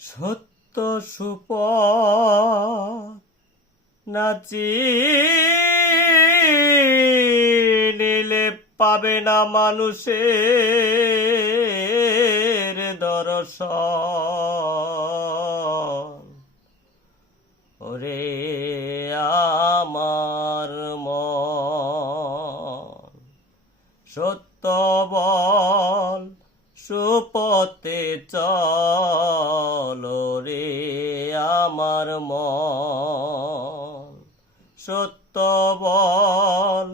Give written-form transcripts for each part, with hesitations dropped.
সত্য সুপথ না চিনিলে পাবে না মানুষের দর্শন। ওরে আমার মন, সত্য বল সুপথে চল। রে আমার মন, সত্য বল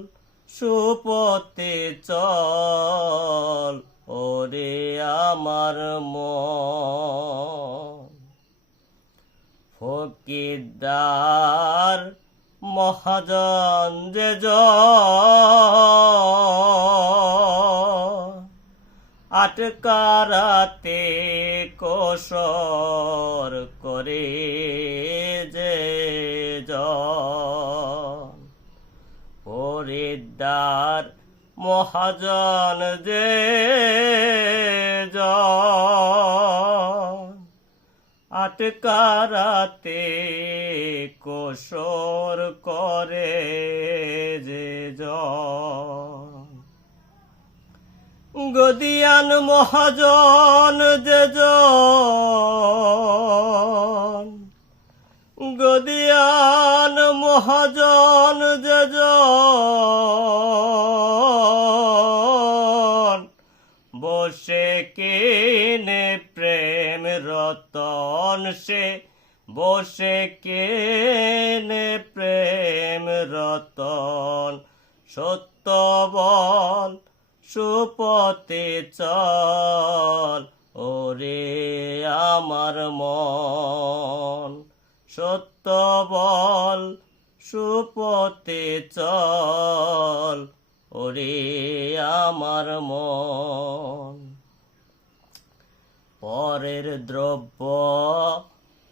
সুপথে চল। ওরে আমার মন, ফকিরদার মহাজন যে আটকারাতে কোসর করে যে ফরিদ্দার মহাজন যে আটকারাতে কোসর করে যে গদিয়ান মহাজন যে গদিয়ান মহাজন যে বসে কেনে প্রেম রতন, সে বসে কেনে প্রেম রতন। সত্য বল সুপথে চল। ওরে আমার মন, সত্য বল সুপথে চল। ওরে আমার মন, পরের দ্রব্য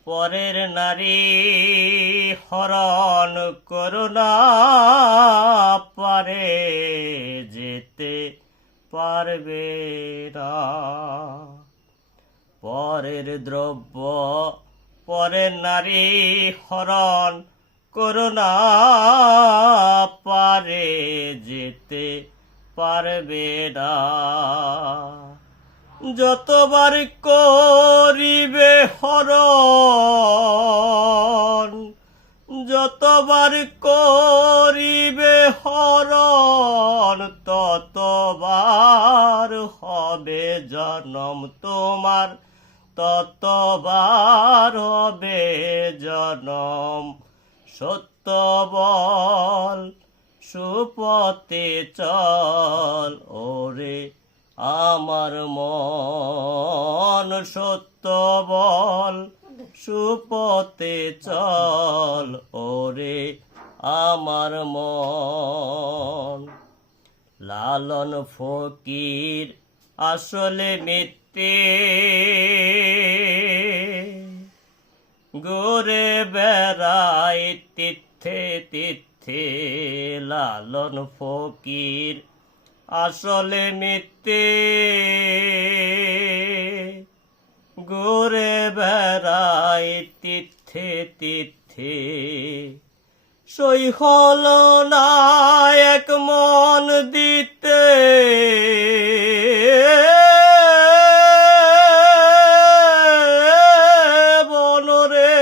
পরের নারী হরণ করুণা পারে যেতে পারবে না। পরের দ্রব্য পরের নারী হরণ করুণা পারে যেতে পারবে না। যতবার করিবে হরণ, যতবার করিবে হরণ, ততবার হবে জনম তোমার, ততবার হবে জনম। সত্য বল সুপথে চল। ওরে আমার মন, সত্য বল সুপথে চল। ওরে আমার মন, লালন ফকির আসলে মিথ্যে ঘুরে বেড়ায় তীর্থে তীর্থে। লালন ফকির আসলে মিথ্যে ঘুরে বেড়ায় তীর্থে তীর্থে। সই হল না এক মন দিতে, বনরে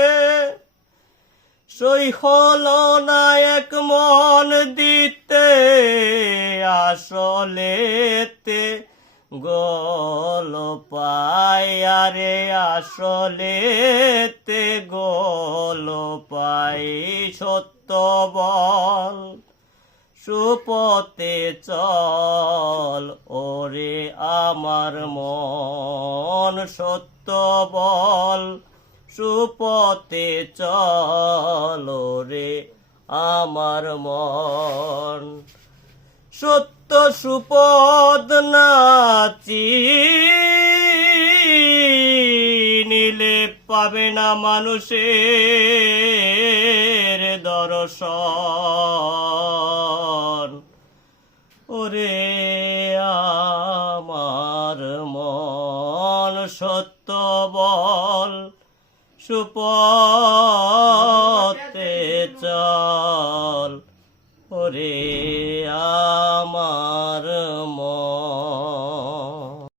সই হল না এক মন দিতে। আসলেতে গোল পাই, আরে আসলেতে গোল পাই। সত্য বল সুপথে চল। ওরে আমার মন, সত্য বল সুপথে চল। ওরে আমার মন, সত্য সুপথ না চিনিলে পাবে না মানুষের দর্শন। ওরে আমার মন, সত্য বল সুপথে চল ওরে